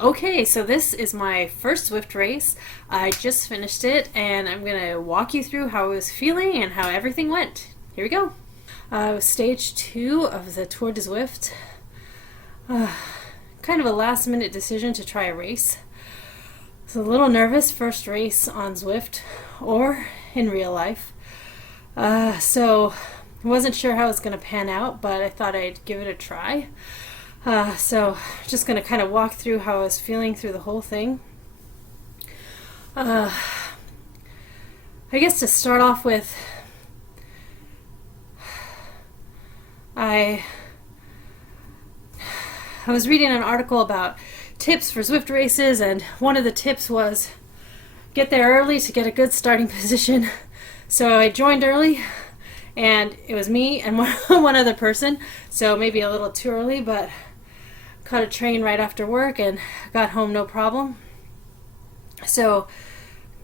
Okay, so this is my first Zwift race. I just finished it and I'm going to walk you through how I was feeling and how everything went. Here we go. It was stage 2 of the Tour de Zwift. Kind of a last minute decision to try a race. I was a little nervous, first race on Zwift or in real life. So I wasn't sure how it was going to pan out, but I thought I'd give it a try. So just going to kind of walk through how I was feeling through the whole thing. I guess to start off with, I was reading an article about tips for Zwift races, and one of the tips was get there early to get a good starting position. So I joined early, and it was me and one other person, so maybe a little too early, but caught a train right after work and got home no problem. So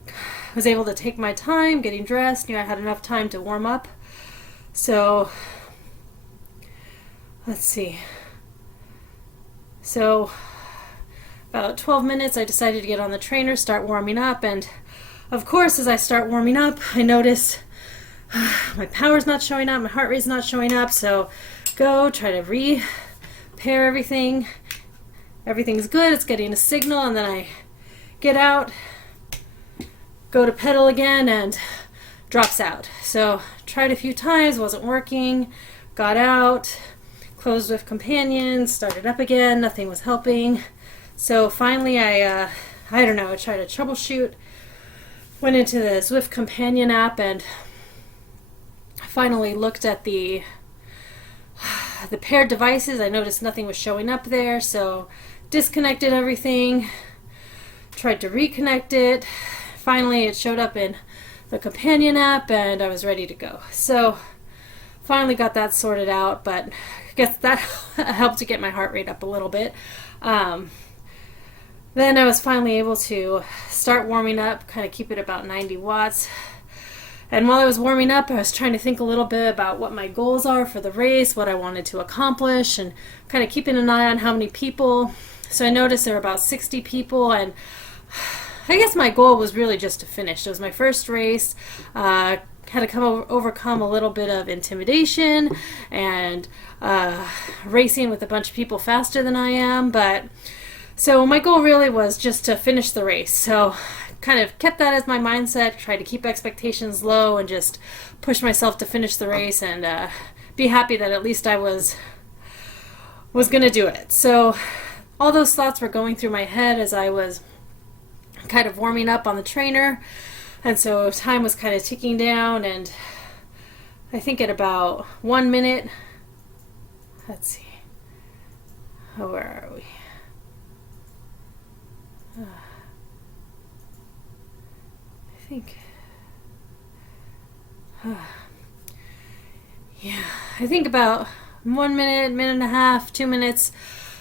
I was able to take my time getting dressed, knew I had enough time to warm up. So let's see. So about 12 minutes I decided to get on the trainer, start warming up, and of course as I start warming up I notice my power's not showing up, my heart rate's not showing up, so go try to repair everything. Everything's good, it's getting a signal, and then I get out, go to pedal again, and drops out. So tried a few times, wasn't working, got out, closed with companions, started up again, nothing was helping. So finally I tried to troubleshoot, went into the Zwift companion app, and finally looked at the paired devices. I noticed nothing was showing up there, so disconnected everything, tried to reconnect it. Finally it showed up in the companion app and I was ready to go. So finally got that sorted out, but I guess that helped to get my heart rate up a little bit. Then I was finally able to start warming up, kind of keep it about 90 watts. And while I was warming up, I was trying to think a little bit about what my goals are for the race, what I wanted to accomplish, and kind of keeping an eye on how many people. So I noticed there were about 60 people, and I guess my goal was really just to finish. It was my first race. Had to overcome a little bit of intimidation and racing with a bunch of people faster than I am. So my goal really was just to finish the race. So kind of kept that as my mindset, tried to keep expectations low and just push myself to finish the race and be happy that at least I was going to do it. So all those thoughts were going through my head as I was kind of warming up on the trainer, and so time was kind of ticking down, and I think at about 1 minute, let's see, where are we? I think, I think about 1 minute, minute and a half, 2 minutes,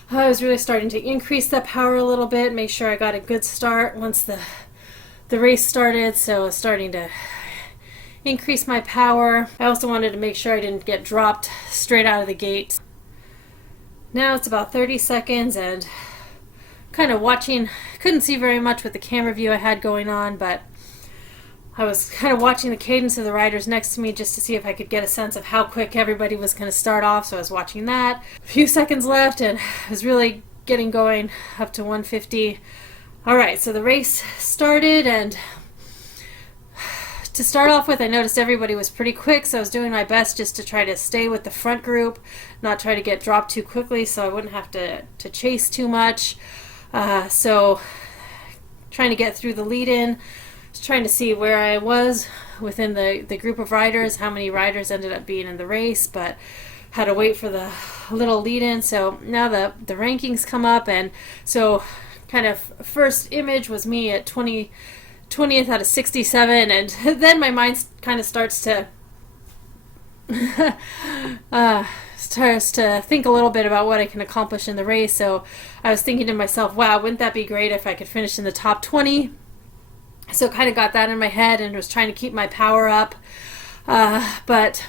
I was really starting to increase that power a little bit, make sure I got a good start once the race started. So I was starting to increase my power. I also wanted to make sure I didn't get dropped straight out of the gate. Now it's about 30 seconds and kind of watching, couldn't see very much with the camera view I had going on, but I was kind of watching the cadence of the riders next to me just to see if I could get a sense of how quick everybody was going to start off. So I was watching that. A few seconds left and I was really getting going up to 150. All right, so the race started, and to start off with, I noticed everybody was pretty quick, so I was doing my best just to try to stay with the front group, not try to get dropped too quickly so I wouldn't have to chase too much. So trying to get through the lead-in, trying to see where I was within the group of riders, how many riders ended up being in the race, but had to wait for the little lead-in. So now the rankings come up, and so kind of first image was me at 20th out of 67, and then my mind kind of starts to think a little bit about what I can accomplish in the race. So I was thinking to myself, wow, wouldn't that be great if I could finish in the top 20? So kind of got that in my head and was trying to keep my power up. But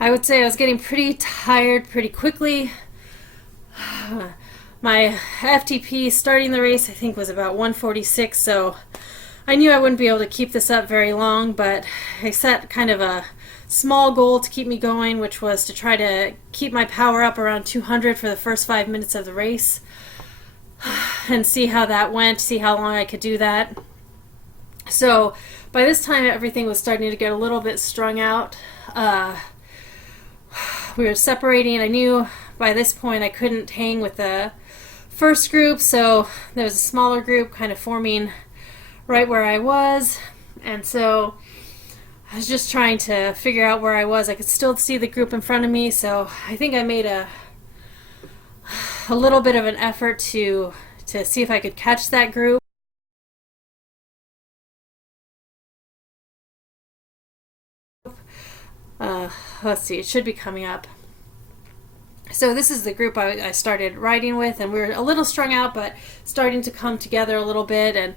I would say I was getting pretty tired pretty quickly. my FTP starting the race, I think, was about 146, so I knew I wouldn't be able to keep this up very long, but I set kind of a small goal to keep me going, which was to try to keep my power up around 200 for the first 5 minutes of the race and see how that went, see how long I could do that. So by this time, everything was starting to get a little bit strung out. We were separating. I knew by this point I couldn't hang with the first group, so there was a smaller group kind of forming right where I was, and so I was just trying to figure out where I was. I could still see the group in front of me, so I think I made a little bit of an effort to see if I could catch that group. Let's see, it should be coming up. So this is the group I started riding with, and we were a little strung out, but starting to come together a little bit, and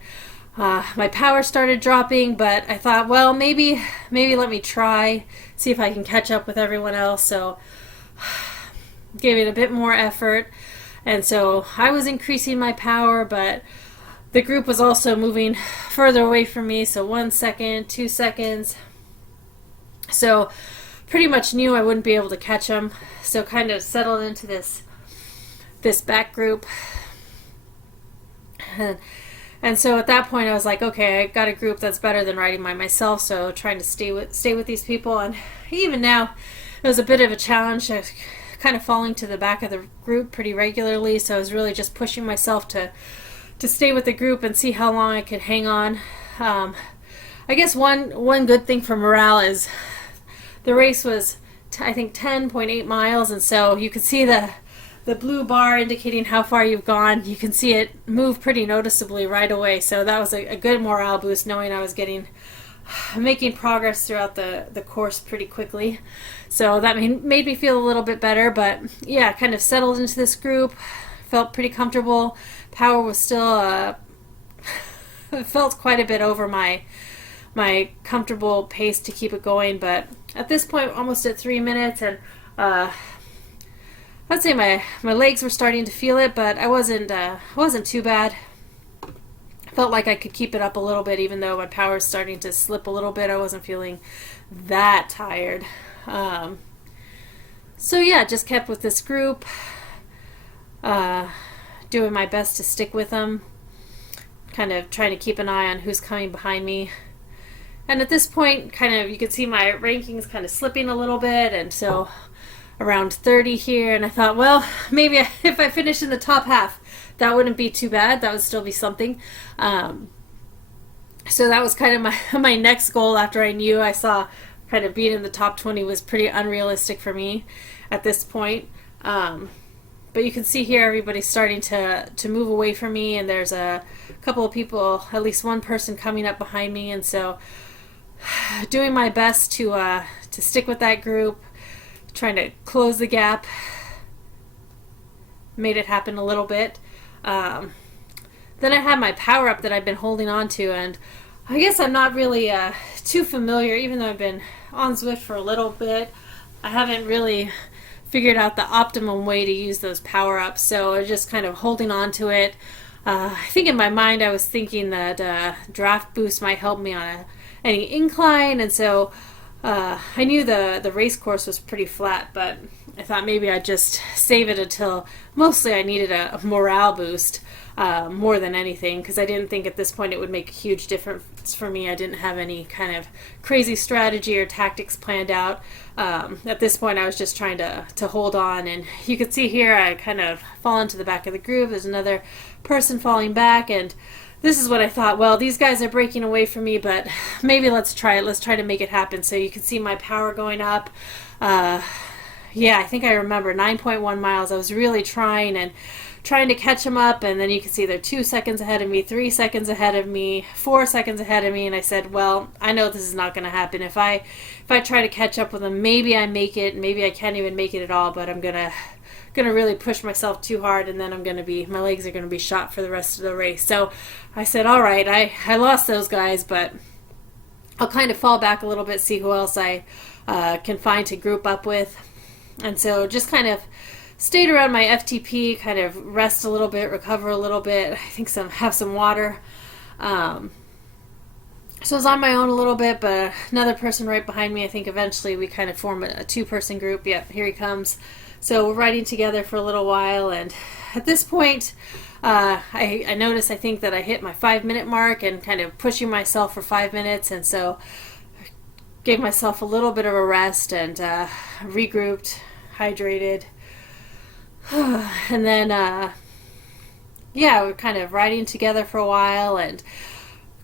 my power started dropping, but I thought, well, maybe let me try, see if I can catch up with everyone else. So gave it a bit more effort, and so I was increasing my power, but the group was also moving further away from me, so 1 second, 2 seconds. So pretty much knew I wouldn't be able to catch them, so kind of settled into this back group. And so at that point I was like, okay, I got a group that's better than riding by myself, so trying to stay with these people. And even now it was a bit of a challenge. I was kind of falling to the back of the group pretty regularly, so I was really just pushing myself to stay with the group and see how long I could hang on. I guess one good thing for morale is the race was, I think, 10.8 miles, and so you could see the blue bar indicating how far you've gone. You can see it move pretty noticeably right away, so that was a good morale boost, knowing I was making progress throughout the course pretty quickly. So that made me feel a little bit better, but yeah, kind of settled into this group, felt pretty comfortable. Power was still felt quite a bit over my comfortable pace to keep it going, but at this point, almost at 3 minutes, and I'd say my legs were starting to feel it, but I wasn't too bad. Felt like I could keep it up a little bit, even though my power was starting to slip a little bit. I wasn't feeling that tired. So yeah, just kept with this group, doing my best to stick with them, kind of trying to keep an eye on who's coming behind me. And at this point, kind of, you could see my rankings kind of slipping a little bit, and so around 30 here, and I thought, well, maybe if I finish in the top half, that wouldn't be too bad. That would still be something. So that was kind of my next goal, after I knew I saw kind of being in the top 20 was pretty unrealistic for me at this point. But you can see here everybody's starting to move away from me, and there's a couple of people, at least one person coming up behind me, and so doing my best to stick with that group, trying to close the gap. Made it happen a little bit. Then I had my power up that I've been holding on to, and I guess I'm not really too familiar, even though I've been on Zwift for a little bit. I haven't really figured out the optimum way to use those power ups, so I was just kind of holding on to it. I think in my mind I was thinking that draft boost might help me on any incline, and so I knew the race course was pretty flat, but I thought maybe I'd just save it until mostly I needed a morale boost more than anything, because I didn't think at this point it would make a huge difference for me. I didn't have any kind of crazy strategy or tactics planned out. At this point I was just trying to hold on, and you can see here I kind of fall into the back of the groove. There's another person falling back, and this is what I thought, well, these guys are breaking away from me, but maybe let's try it. Let's try to make it happen. So you can see my power going up. Yeah, I think I remember 9.1 miles. I was really trying to catch them up, and then you can see they're 2 seconds ahead of me, 3 seconds ahead of me, 4 seconds ahead of me, and I said, well, I know this is not going to happen. If I try to catch up with them, maybe I make it, maybe I can't even make it at all, but I'm gonna really push myself too hard, and then my legs are gonna be shot for the rest of the race. So I said, all right, I lost those guys, but I'll kind of fall back a little bit, see who else I can find to group up with. And so just kind of stayed around my FTP, kind of rest a little bit, recover a little bit. I think have some water. So I was on my own a little bit, but another person right behind me. I think eventually we kind of form a two-person group. Yep, here he comes. So we're riding together for a little while, and at this point, I noticed, I think, that I hit my 5-minute mark and kind of pushing myself for 5 minutes, and so I gave myself a little bit of a rest and regrouped, hydrated, and then we're kind of riding together for a while and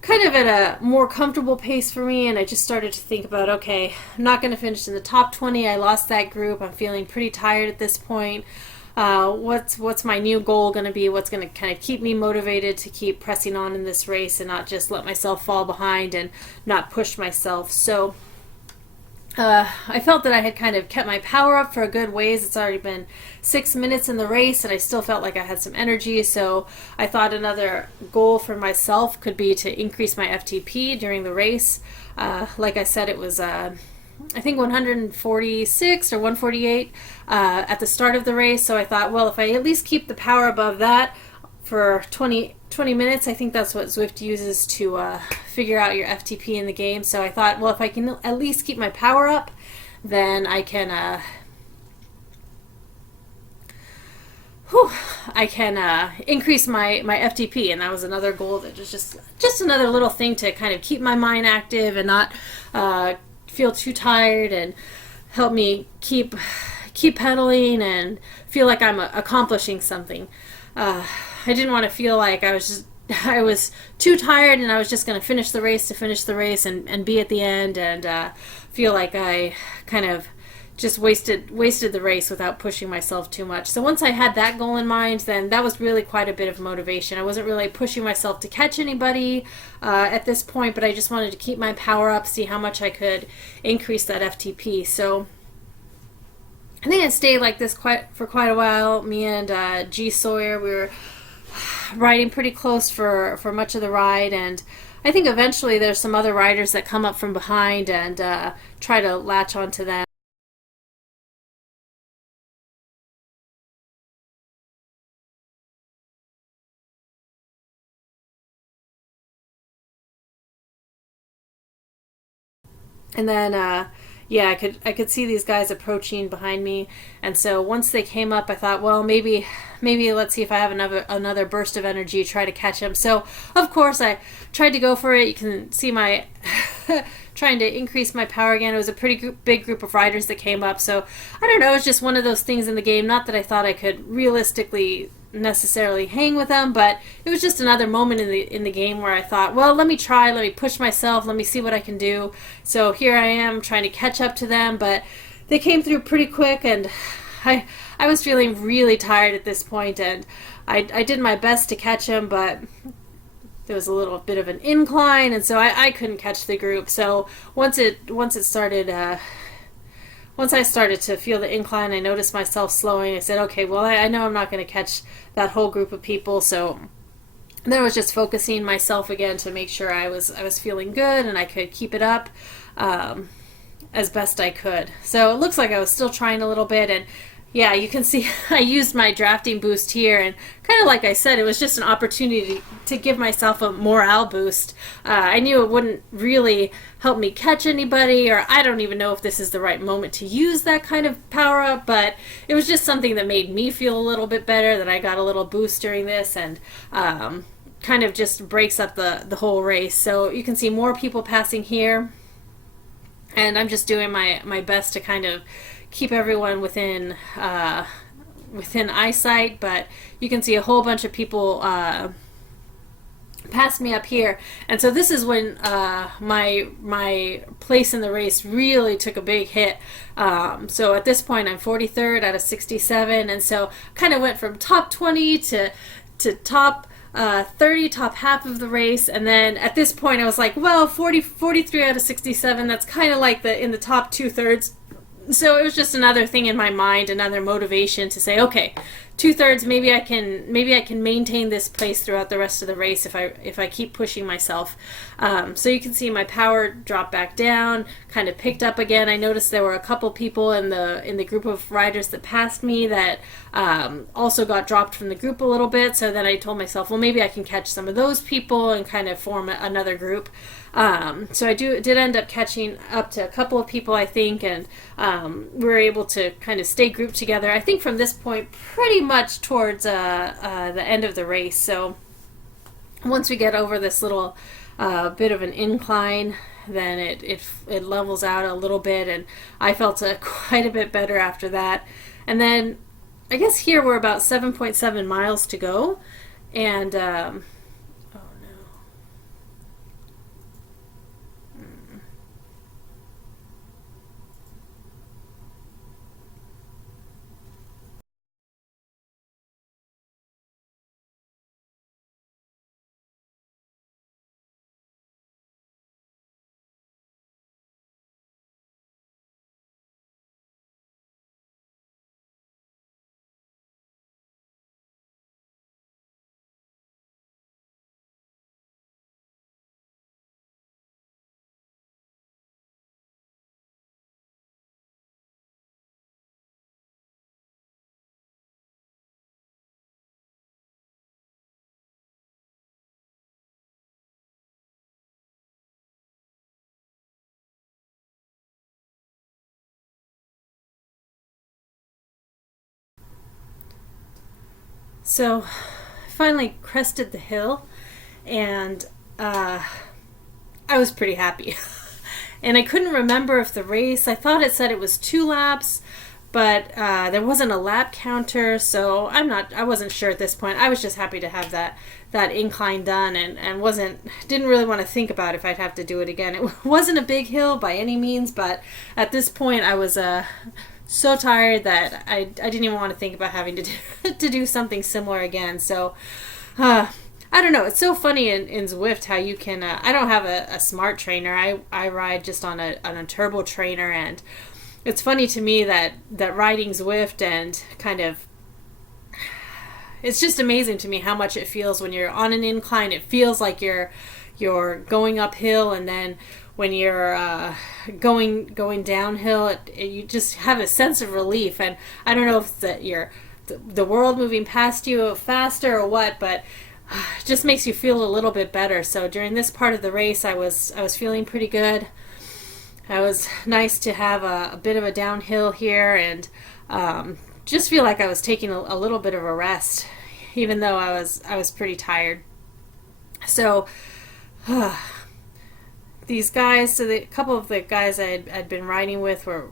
kind of at a more comfortable pace for me, and I just started to think about, okay, I'm not going to finish in the top 20. I lost that group. I'm feeling pretty tired at this point. What's my new goal going to be? What's going to kind of keep me motivated to keep pressing on in this race and not just let myself fall behind and not push myself? So I felt that I had kind of kept my power up for a good ways. It's already been 6 minutes in the race, and I still felt like I had some energy. So I thought another goal for myself could be to increase my FTP during the race. Like I said, it was I think 146 or 148 at the start of the race. So I thought, well, if I at least keep the power above that for 20 minutes, I think that's what Zwift uses to figure out your FTP in the game. So I thought, well, if I can at least keep my power up, then I can increase my FTP. And that was another goal, that was just another little thing to kind of keep my mind active and not feel too tired, and help me keep pedaling and feel like I'm accomplishing something. I didn't want to feel like I was too tired and I was just going to finish the race and be at the end and feel like I kind of just wasted the race without pushing myself too much. So once I had that goal in mind, then that was really quite a bit of motivation. I wasn't really pushing myself to catch anybody at this point, but I just wanted to keep my power up, see how much I could increase that FTP. So I think I stayed like this for quite a while. Me and G. Sawyer, we were riding pretty close for much of the ride, and I think eventually there's some other riders that come up from behind and try to latch onto them. And then I could see these guys approaching behind me, and so once they came up, I thought, well, maybe let's see if I have another burst of energy, try to catch them. So of course I tried to go for it. You can see my trying to increase my power again. It was a pretty big group of riders that came up, so I don't know, it was just one of those things in the game. Not that I thought I could realistically necessarily hang with them, but it was just another moment in the game where I thought, well, let me push myself, let me see what I can do. So here I am trying to catch up to them, but they came through pretty quick, and I was feeling really tired at this point, and I did my best to catch them, but there was a little bit of an incline, and so I couldn't catch the group. So once I started to feel the incline, I noticed myself slowing. I said, okay, well, I know I'm not going to catch that whole group of people. So then I was just focusing myself again to make sure I was feeling good and I could keep it up as best I could. So it looks like I was still trying a little bit, and yeah, you can see I used my drafting boost here, and kind of like I said, it was just an opportunity to give myself a morale boost. I knew it wouldn't really help me catch anybody, or I don't even know if this is the right moment to use that kind of power up, but it was just something that made me feel a little bit better, that I got a little boost during this, and kind of just breaks up the whole race. So you can see more people passing here, and I'm just doing my best to kind of keep everyone within eyesight, but you can see a whole bunch of people pass me up here, and so this is when my place in the race really took a big hit. So at this point I'm 43rd out of 67, and so kind of went from top 20 to top 30, top half of the race, and then at this point I was like, well, 43 out of 67, that's kind of like in the top 2/3. So it was just another thing in my mind, another motivation to say, okay, 2/3. Maybe I can maintain this place throughout the rest of the race if I keep pushing myself. So you can see my power dropped back down, kind of picked up again. I noticed there were a couple people in the group of riders that passed me that also got dropped from the group a little bit. So then I told myself, well, maybe I can catch some of those people and kind of form another group. So I did end up catching up to a couple of people, I think, and we were able to kind of stay grouped together. I think from this point, pretty much towards the end of the race. So once we get over this little bit of an incline, then it levels out a little bit, and I felt quite a bit better after that. And then I guess here we're about 7.7 miles to go, and so I finally crested the hill, and I was pretty happy. And I couldn't remember if the race, I thought it said it was 2 laps, but there wasn't a lap counter, so I wasn't sure at this point. I was just happy to have that incline done, and didn't really want to think about if I'd have to do it again. It wasn't a big hill by any means, but at this point I was so tired that I didn't even want to think about having to do something similar again. So I don't know. It's so funny in Zwift how you can. I don't have a smart trainer. I ride just on a turbo trainer, and it's funny to me that riding Zwift and kind of. It's just amazing to me how much it feels when you're on an incline. It feels like you're going uphill, and then when you're going downhill, you just have a sense of relief. And I don't know if the world moving past you faster or what, but it just makes you feel a little bit better. So during this part of the race, I was feeling pretty good. It was nice to have a bit of a downhill here, and just feel like I was taking a little bit of a rest, even though I was pretty tired. So these guys, a couple of the guys I'd been riding with were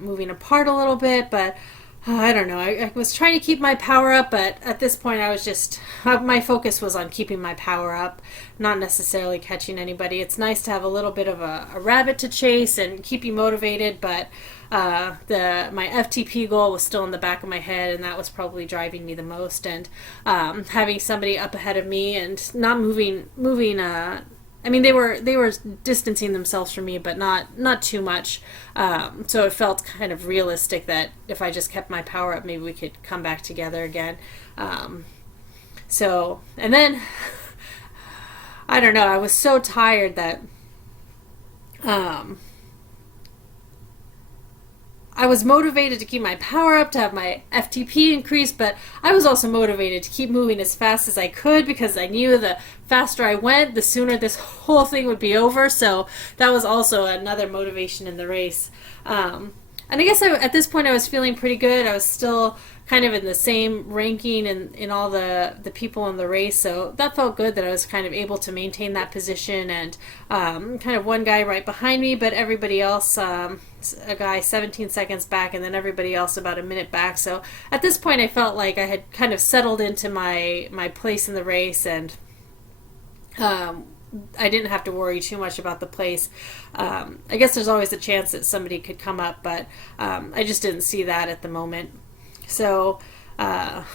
moving apart a little bit, but I don't know. I was trying to keep my power up, but at this point I was just, my focus was on keeping my power up, not necessarily catching anybody. It's nice to have a little bit of a rabbit to chase and keep you motivated, but my FTP goal was still in the back of my head, and that was probably driving me the most. And having somebody up ahead of me and not moving. I mean, they were distancing themselves from me, but not too much. So it felt kind of realistic that if I just kept my power up, maybe we could come back together again. And then I don't know. I was so tired that I was motivated to keep my power up, to have my FTP increase, but I was also motivated to keep moving as fast as I could, because I knew the faster I went, the sooner this whole thing would be over. So that was also another motivation in the race. And I guess at this point I was feeling pretty good. I was still kind of in the same ranking in all the people in the race, so that felt good that I was kind of able to maintain that position, and kind of one guy right behind me, but everybody else, a guy 17 seconds back, and then everybody else about a minute back. So at this point I felt like I had kind of settled into my place in the race, and I didn't have to worry too much about the place. I guess there's always a chance that somebody could come up, but I just didn't see that at the moment. So, the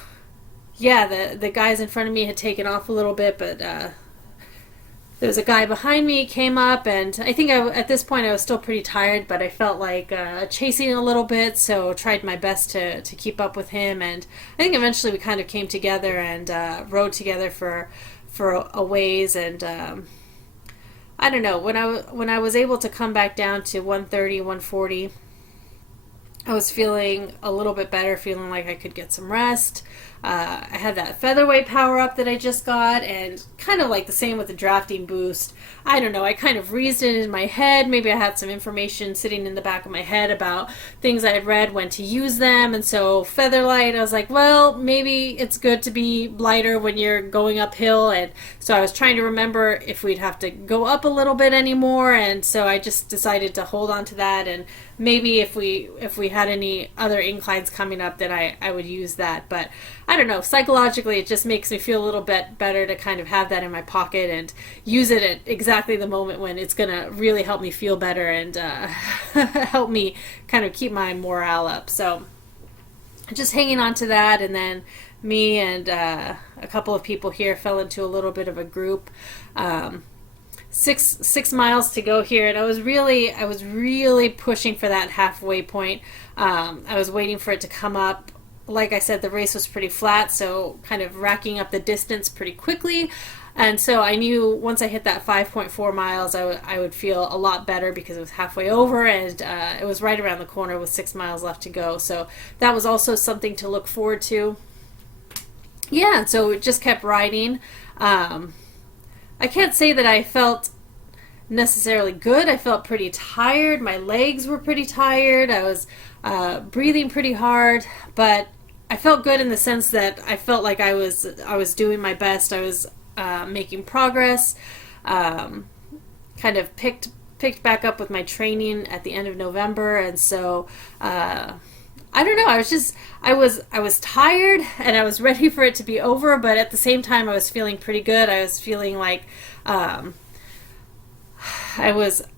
guys in front of me had taken off a little bit, but there was a guy behind me, came up, and I think at this point I was still pretty tired, but I felt like chasing a little bit, so tried my best to keep up with him. And I think eventually we kind of came together and rode together for a ways. And I don't know, when I was able to come back down to 130, 140, I was feeling a little bit better, feeling like I could get some rest. I had that featherweight power up that I just got, and kind of like the same with the drafting boost. I don't know, I kind of reasoned in my head. Maybe I had some information sitting in the back of my head about things I had read, when to use them. And so featherlight, I was like, well, maybe it's good to be lighter when you're going uphill. And so I was trying to remember if we'd have to go up a little bit anymore. And so I just decided to hold on to that, and maybe if we had any other inclines coming up, then I would use that. But I don't know, psychologically it just makes me feel a little bit better to kind of have that in my pocket and use it at exactly the moment when it's going to really help me feel better and help me kind of keep my morale up. So just hanging on to that. And then me and a couple of people here fell into a little bit of a group. 6 miles to go here, and I was really pushing for that halfway point. I was waiting for it to come up. Like I said, the race was pretty flat, so kind of racking up the distance pretty quickly. And so I knew once I hit that 5.4 miles, I would feel a lot better because it was halfway over, and it was right around the corner with 6 miles left to go. So that was also something to look forward to. Yeah, so it just kept riding. I can't say that I felt necessarily good. I felt pretty tired. My legs were pretty tired. I was breathing pretty hard, but I felt good in the sense that I felt like I was doing my best. I was making progress. Kind of picked back up with my training at the end of November, and so I don't know. I was tired and I was ready for it to be over, but at the same time I was feeling pretty good. I was feeling like I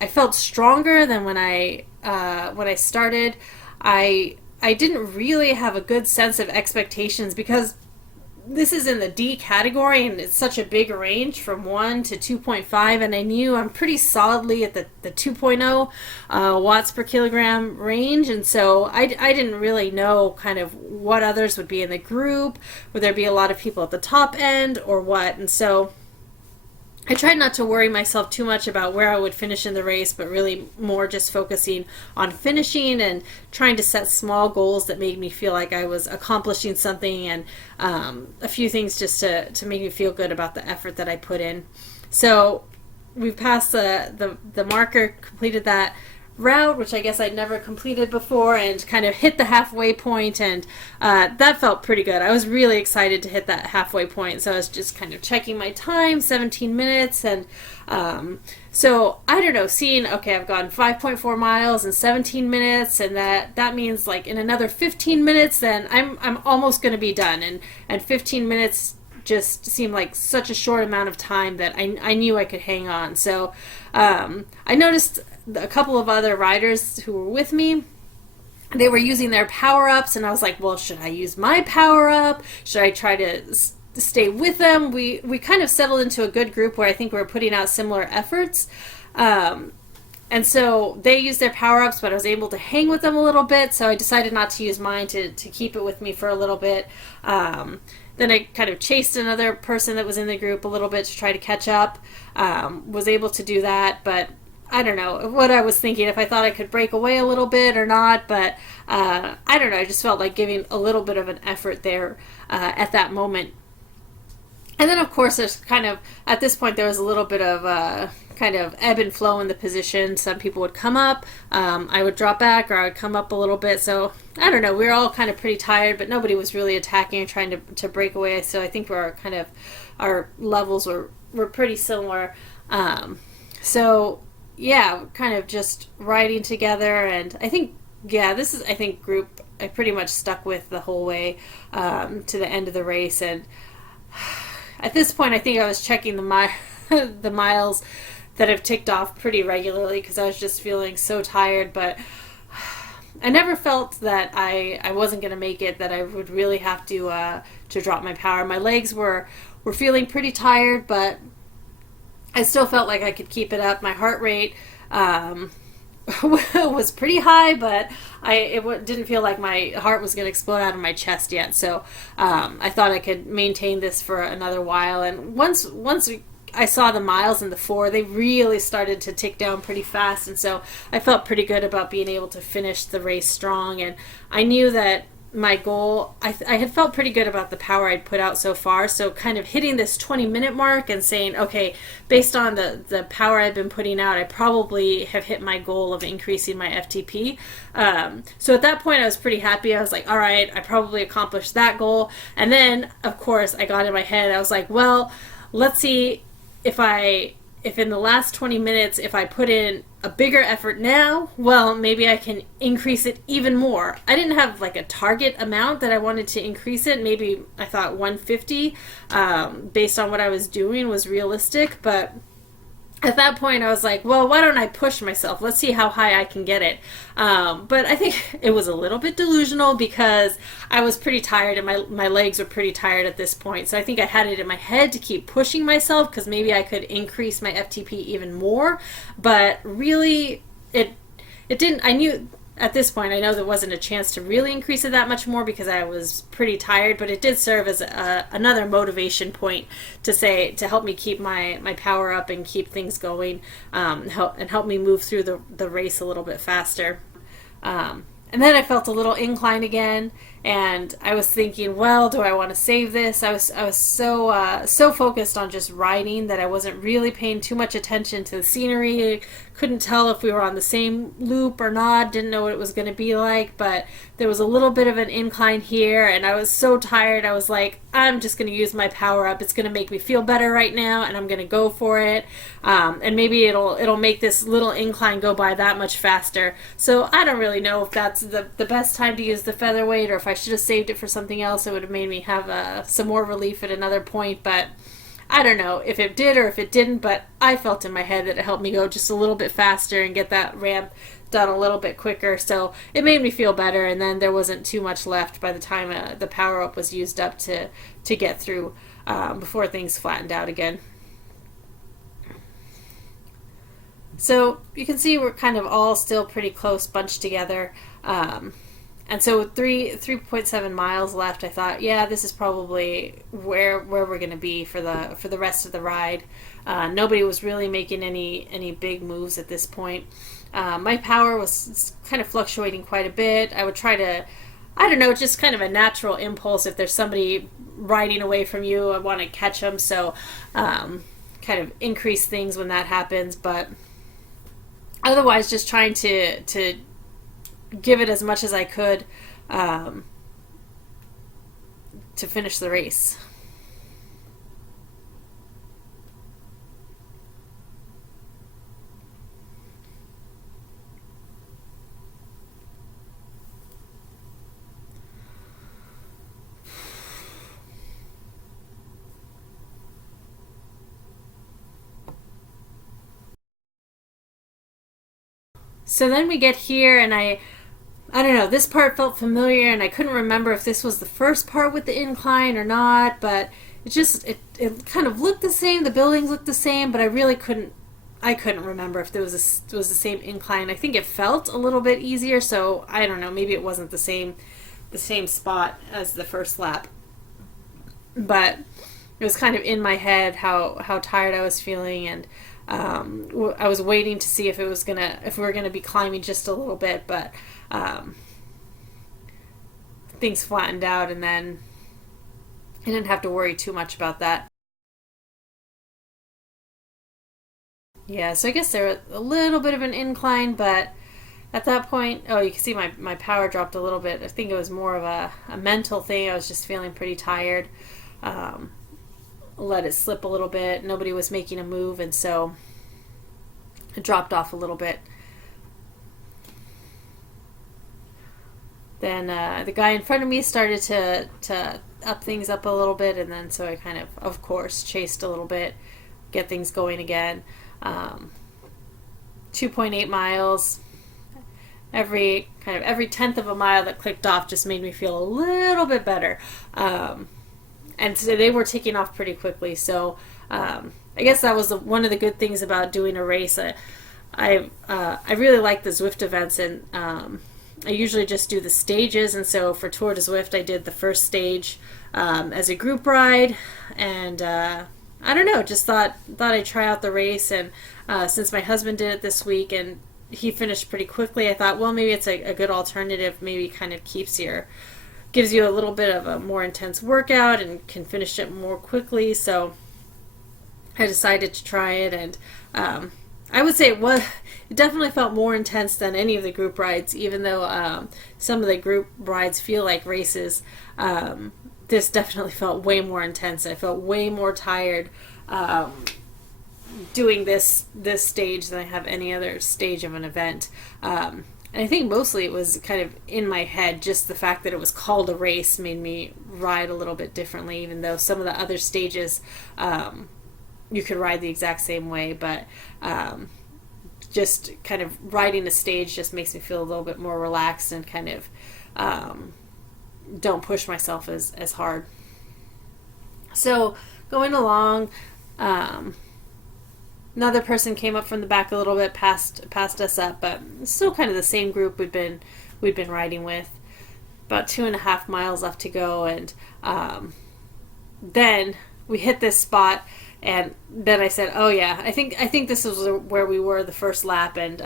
felt stronger than when I started. I didn't really have a good sense of expectations because this is in the D category and it's such a big range from 1 to 2.5, and I knew I'm pretty solidly at the 2.0 watts per kilogram range, and so I didn't really know kind of what others would be in the group. Would there be a lot of people at the top end or what? And so I tried not to worry myself too much about where I would finish in the race, but really more just focusing on finishing and trying to set small goals that made me feel like I was accomplishing something, and a few things just to make me feel good about the effort that I put in. So we've passed the marker, completed that route, which I guess I'd never completed before, and kind of hit the halfway point, and that felt pretty good. I was really excited to hit that halfway point, so I was just kind of checking my time, 17 minutes, and so I don't know, seeing, okay, I've gone 5.4 miles in 17 minutes, and that means like in another 15 minutes, then I'm almost going to be done, and 15 minutes just seemed like such a short amount of time that I knew I could hang on. So I noticed a couple of other riders who were with me, they were using their power-ups, and I was like, well, should I use my power-up? Should I try to stay with them? We kind of settled into a good group where I think we were putting out similar efforts. And so they used their power-ups, but I was able to hang with them a little bit, so I decided not to use mine to keep it with me for a little bit. Then I kind of chased another person that was in the group a little bit to try to catch up. Was able to do that, but I don't know what I was thinking, if I thought I could break away a little bit or not, but I don't know, I just felt like giving a little bit of an effort there at that moment. And then of course there's kind of, at this point there was a little bit of kind of ebb and flow in the position. Some people would come up, I would drop back, or I would come up a little bit. So I don't know, we were all kind of pretty tired, but nobody was really attacking or trying to break away. So I think our levels were pretty similar. So yeah, kind of just riding together, and I think, yeah, this is, I think, group I pretty much stuck with the whole way to the end of the race. And at this point I think I was checking the miles that have ticked off pretty regularly because I was just feeling so tired, but I never felt that I wasn't going to make it, that I would really have to drop my power. My legs were feeling pretty tired, but I still felt like I could keep it up. My heart rate was pretty high, but didn't feel like my heart was going to explode out of my chest yet. So I thought I could maintain this for another while. And once I saw the miles in the 4, they really started to tick down pretty fast. And so I felt pretty good about being able to finish the race strong. And I knew that my goal, I had felt pretty good about the power I'd put out so far. So kind of hitting this 20-minute mark and saying, okay, based on the power I've been putting out, I probably have hit my goal of increasing my FTP. So at that point, I was pretty happy. I was like, all right, I probably accomplished that goal. And then, of course, I got in my head, I was like, well, let's see if in the last 20 minutes, if I put in a bigger effort now, well, maybe I can increase it even more. I didn't have like a target amount that I wanted to increase it. Maybe I thought 150 based on what I was doing was realistic, but at that point, I was like, well, why don't I push myself? Let's see how high I can get it. But I think it was a little bit delusional because I was pretty tired and my legs were pretty tired at this point. So I think I had it in my head to keep pushing myself because maybe I could increase my FTP even more. But really, it didn't. I knew at this point, I know there wasn't a chance to really increase it that much more because I was pretty tired, but it did serve as another motivation point to help me keep my power up and keep things going, help me move through the race a little bit faster. And then I felt a little incline again, and I was thinking, well, do I want to save this? I was so focused on just riding that I wasn't really paying too much attention to the scenery. Couldn't tell if we were on the same loop or not. Didn't know what it was going to be like, but there was a little bit of an incline here, and I was so tired. I was like, I'm just going to use my power up. It's going to make me feel better right now, and I'm going to go for it. And maybe it'll make this little incline go by that much faster. So I don't really know if that's the best time to use the featherweight, or if I should have saved it for something else. It would have made me have some more relief at another point, but I don't know if it did or if it didn't, but I felt in my head that it helped me go just a little bit faster and get that ramp done a little bit quicker. So it made me feel better, and then there wasn't too much left by the time the power up was used up to get through before things flattened out again. So you can see we're kind of all still pretty close, bunched together. And so with 3.7 miles left, I thought, yeah, this is probably where we're going to be for the rest of the ride. Nobody was really making any big moves at this point. My power was kind of fluctuating quite a bit. I would try to, I don't know, just kind of a natural impulse. If there's somebody riding away from you, I want to catch them. So kind of increase things when that happens. But otherwise, just trying to give it as much as I could to finish the race. So then we get here, and I don't know, this part felt familiar, and I couldn't remember if this was the first part with the incline or not, but it kind of looked the same, the buildings looked the same, but I really couldn't remember if it was the same incline. I think it felt a little bit easier, so I don't know, maybe it wasn't the same spot as the first lap. But it was kind of in my head how tired I was feeling, and I was waiting to see if we were gonna be climbing just a little bit, but things flattened out, and then I didn't have to worry too much about that. Yeah, so I guess there was a little bit of an incline, but at that point, oh, you can see my power dropped a little bit. I think it was more of a mental thing. I was just feeling pretty tired. Let it slip a little bit. Nobody was making a move, and so it dropped off a little bit. Then the guy in front of me started to up things up a little bit, and then so I kind of course, chased a little bit, get things going again. 2.8 miles. Every tenth of a mile that clicked off just made me feel a little bit better. and so they were taking off pretty quickly. So I guess that was one of the good things about doing a race. I really like the Zwift events, and I usually just do the stages. And so for Tour de Zwift, I did the first stage as a group ride, and I don't know, just thought I'd try out the race. And since my husband did it this week and he finished pretty quickly, I thought, well, maybe it's a good alternative. Maybe kind of gives you a little bit of a more intense workout and can finish it more quickly. So I decided to try it, and I would say it definitely felt more intense than any of the group rides, even though some of the group rides feel like races. This definitely felt way more intense. I felt way more tired doing this stage than I have any other stage of an event. And I think mostly it was kind of in my head. Just the fact that it was called a race made me ride a little bit differently, even though some of the other stages you could ride the exact same way. But just kind of riding a stage just makes me feel a little bit more relaxed and kind of don't push myself as hard. So going along, another person came up from the back a little bit, passed us up, but still kind of the same group we'd been riding with. About 2.5 miles left to go, and then we hit this spot, and then I said, "Oh yeah, I think this is where we were the first lap," and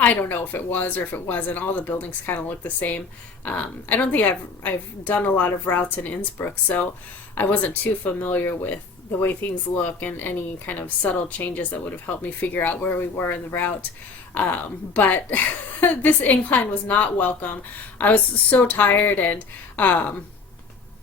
I don't know if it was or if it wasn't. All the buildings kind of look the same. I don't think I've done a lot of routes in Innsbruck, so I wasn't too familiar with the way things look and any kind of subtle changes that would have helped me figure out where we were in the route. But this incline was not welcome. I was so tired, and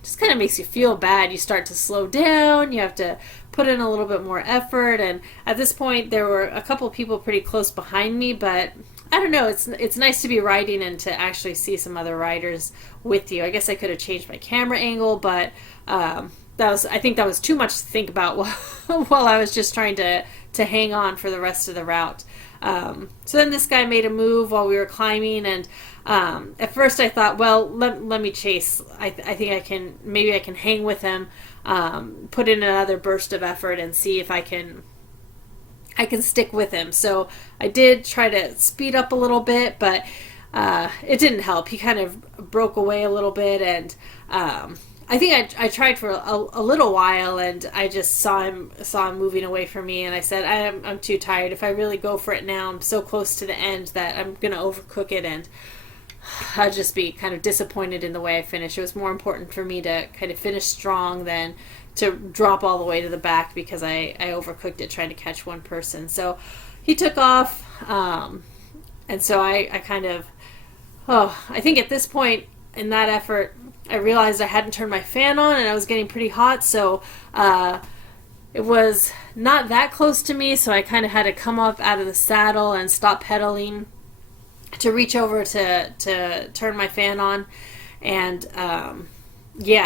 just kind of makes you feel bad. You start to slow down. You have to put in a little bit more effort. And at this point, there were a couple people pretty close behind me, but I don't know. It's nice to be riding and to actually see some other riders with you. I guess I could have changed my camera angle, but I think that was too much to think about while I was just trying to hang on for the rest of the route. So then this guy made a move while we were climbing, and at first I thought, well, let me chase. I think I can hang with him, put in another burst of effort, and see if I can stick with him. So I did try to speed up a little bit, but it didn't help. He kind of broke away a little bit, and I think I tried for a little while, and I just saw him moving away from me, and I said, I'm too tired. If I really go for it now, I'm so close to the end that I'm going to overcook it, and I'd just be kind of disappointed in the way I finished. It was more important for me to kind of finish strong than to drop all the way to the back because I overcooked it trying to catch one person. So he took off, and so I kind of, I think at this point in that effort, I realized I hadn't turned my fan on and I was getting pretty hot, so it was not that close to me, so I kind of had to come up out of the saddle and stop pedaling to reach over to turn my fan on. And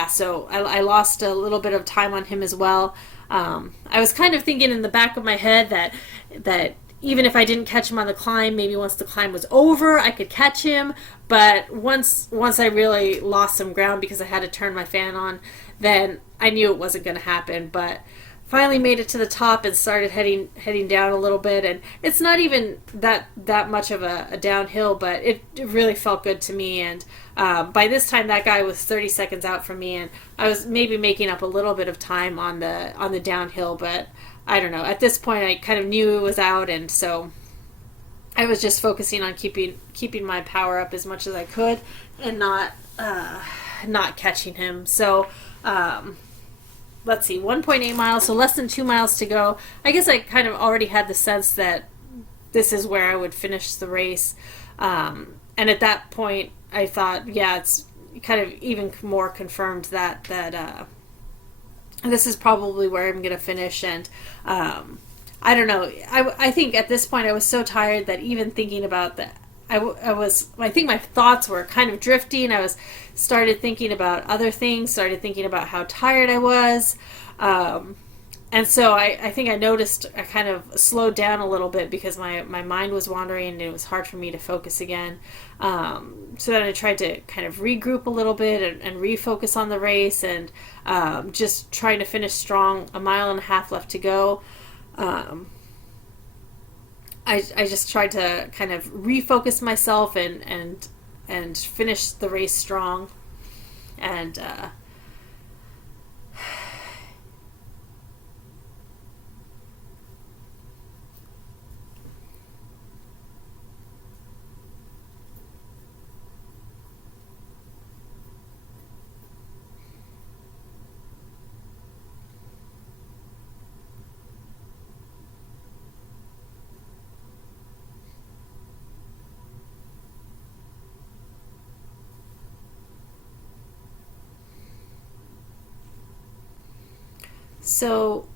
so I lost a little bit of time on him as well. I was kind of thinking in the back of my head that even if I didn't catch him on the climb, maybe once the climb was over, I could catch him. But once I really lost some ground because I had to turn my fan on, then I knew it wasn't going to happen. But finally made it to the top and started heading down a little bit. And it's not even that much of a downhill, but it really felt good to me. And by this time, that guy was 30 seconds out from me, and I was maybe making up a little bit of time on the downhill, but I don't know. At this point, I kind of knew it was out, and so I was just focusing on keeping my power up as much as I could, and not catching him. So let's see, 1.8 miles, so less than 2 miles to go. I guess I kind of already had the sense that this is where I would finish the race, and at that point, I thought, yeah, it's kind of even more confirmed that this is probably where I'm going to finish. And I don't know. I think at this point I was so tired that even thinking about that, I think my thoughts were kind of drifting. Started thinking about other things, started thinking about how tired I was. and so I think I noticed I kind of slowed down a little bit because my mind was wandering and it was hard for me to focus again. So then I tried to kind of regroup a little bit and refocus on the race, and just trying to finish strong. A mile and a half left to go. I just tried to kind of refocus myself and finish the race strong. And so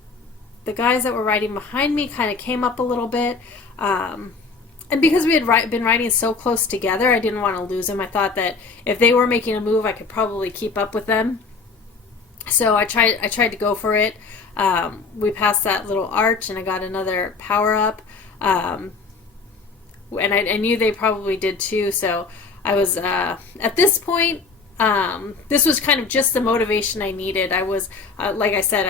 the guys that were riding behind me kind of came up a little bit. And because we had been riding so close together, I didn't want to lose them. I thought that if they were making a move, I could probably keep up with them. So I tried to go for it. We passed that little arch, and I got another power up. And I knew they probably did too. So I was at this point. This was kind of just the motivation I needed. I was, like I said,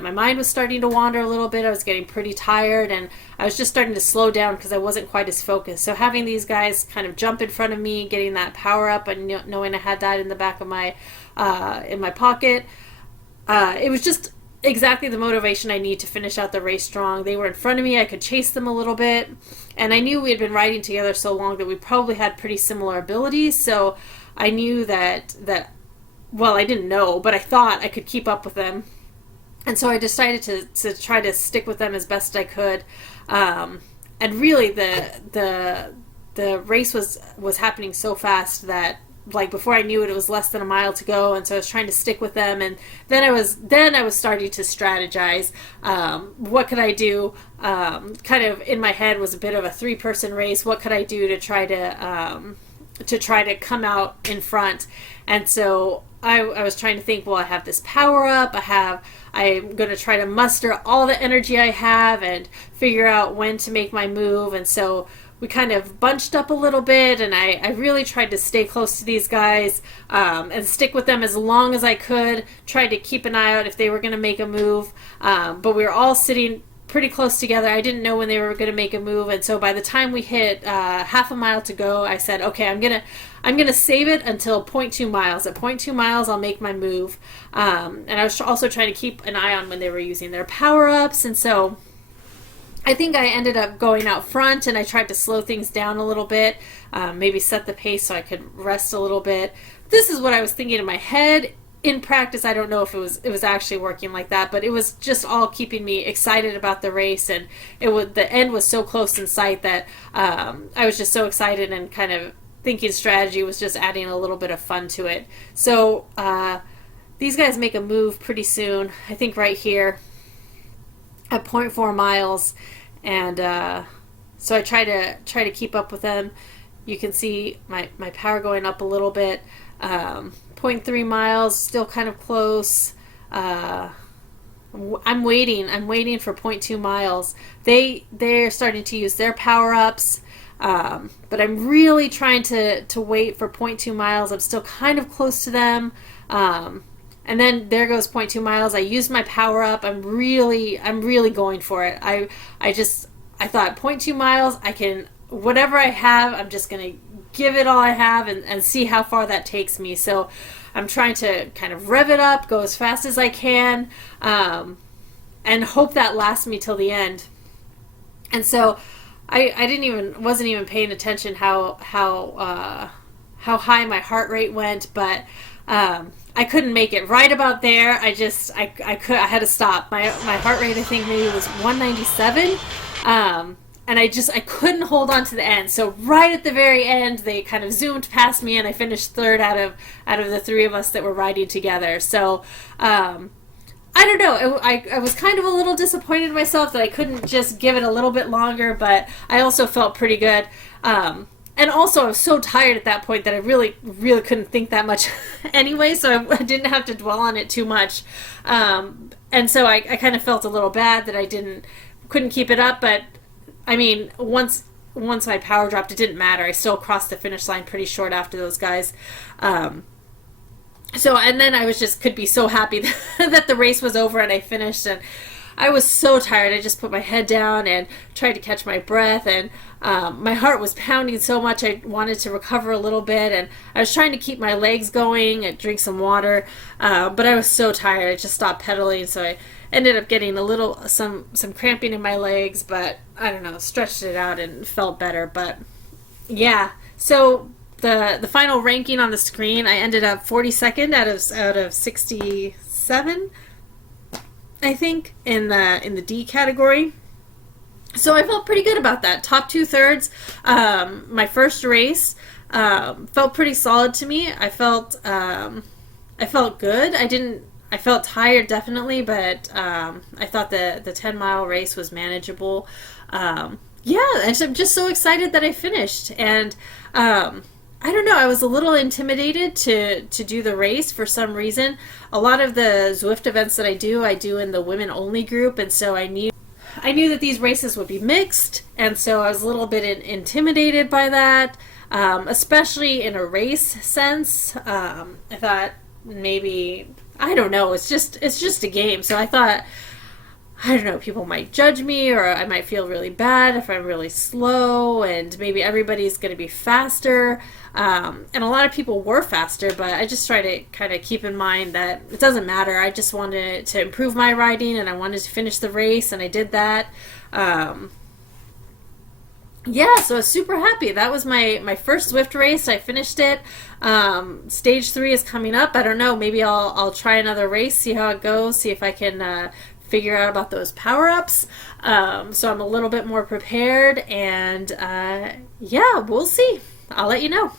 my mind was starting to wander a little bit. I was getting pretty tired, and I was just starting to slow down because I wasn't quite as focused. So having these guys kind of jump in front of me, getting that power up, and knowing I had that in the back of in my pocket, it was just exactly the motivation I need to finish out the race strong. They were in front of me. I could chase them a little bit, and I knew we had been riding together so long that we probably had pretty similar abilities. So I knew that well, I didn't know, but I thought I could keep up with them. And so I decided to try to stick with them as best I could. And really the race was happening so fast that, like, before I knew it, it was less than a mile to go, and so I was trying to stick with them. And then I was starting to strategize. What could I do? Kind of in my head was a bit of a 3-person race. What could I do to try to come out in front? And so I was trying to think, well, I have this power up. I'm going to try to muster all the energy I have and figure out when to make my move. And so we kind of bunched up a little bit, and I really tried to stay close to these guys and stick with them as long as I could, tried to keep an eye out if they were going to make a move. But we were all sitting pretty close together. I didn't know when they were going to make a move, and so by the time we hit half a mile to go, I said, okay, I'm gonna save it until 0.2 miles. At 0.2 miles, I'll make my move. And I was also trying to keep an eye on when they were using their power-ups, and so I think I ended up going out front, and I tried to slow things down a little bit, maybe set the pace so I could rest a little bit. This is what I was thinking in my head. In practice, I don't know if it was actually working like that, but it was just all keeping me excited about the race, and the end was so close in sight that I was just so excited, and kind of thinking strategy was just adding a little bit of fun to it. So these guys make a move pretty soon, I think right here at 0.4 miles, and so I try to keep up with them. You can see my power going up a little bit. 0.3 miles, still kind of close. I'm waiting for 0.2 miles. They're starting to use their power-ups, but I'm really trying to wait for 0.2 miles. I'm still kind of close to them. And then there goes 0.2 miles. I used my power-up. I'm really going for it. I thought 0.2 miles, I can, whatever I have, I'm just going to give it all I have and see how far that takes me. So I'm trying to kind of rev it up, go as fast as I can, and hope that lasts me till the end. And so I wasn't even paying attention how high my heart rate went, but I couldn't make it right about there. I had to stop. My heart rate, I think maybe was 197. And I couldn't hold on to the end. So right at the very end, they kind of zoomed past me, and I finished third out of the three of us that were riding together. So I don't know. I was kind of a little disappointed in myself that I couldn't just give it a little bit longer, but I also felt pretty good. And also I was so tired at that point that I really, really couldn't think that much anyway, so I didn't have to dwell on it too much. And so I kind of felt a little bad that I couldn't keep it up, but I mean, once my power dropped, it didn't matter. I still crossed the finish line pretty short after those guys. And then I was could be so happy that the race was over and I finished, and I was so tired. I just put my head down and tried to catch my breath, and my heart was pounding so much I wanted to recover a little bit, and I was trying to keep my legs going and drink some water, but I was so tired I just stopped pedaling, so I ended up getting some cramping in my legs, but I don't know, stretched it out and felt better. But yeah, so the final ranking on the screen, I ended up 42nd out of 67, I think, in the D category. So I felt pretty good about that. Top 2/3. My first race felt pretty solid to me. I felt good. I felt tired definitely, but I thought the 10-mile race was manageable. Yeah, and so I'm just so excited that I finished. And I don't know, I was a little intimidated to do the race for some reason. A lot of the Zwift events that I do in the women only group, and so I knew that these races would be mixed, and so I was a little bit intimidated by that, especially in a race sense. I thought maybe, I don't know, it's just a game, so I thought, I don't know, people might judge me, or I might feel really bad if I'm really slow, and maybe everybody's going to be faster. And a lot of people were faster, but I just try to kind of keep in mind that it doesn't matter. I just wanted to improve my riding, and I wanted to finish the race, and I did that. Yeah, so I was super happy. That was my first Zwift race. I finished it. Stage 3 is coming up. I don't know. Maybe I'll try another race, see how it goes, see if I can figure out about those power-ups. So I'm a little bit more prepared, and yeah, we'll see. I'll let you know.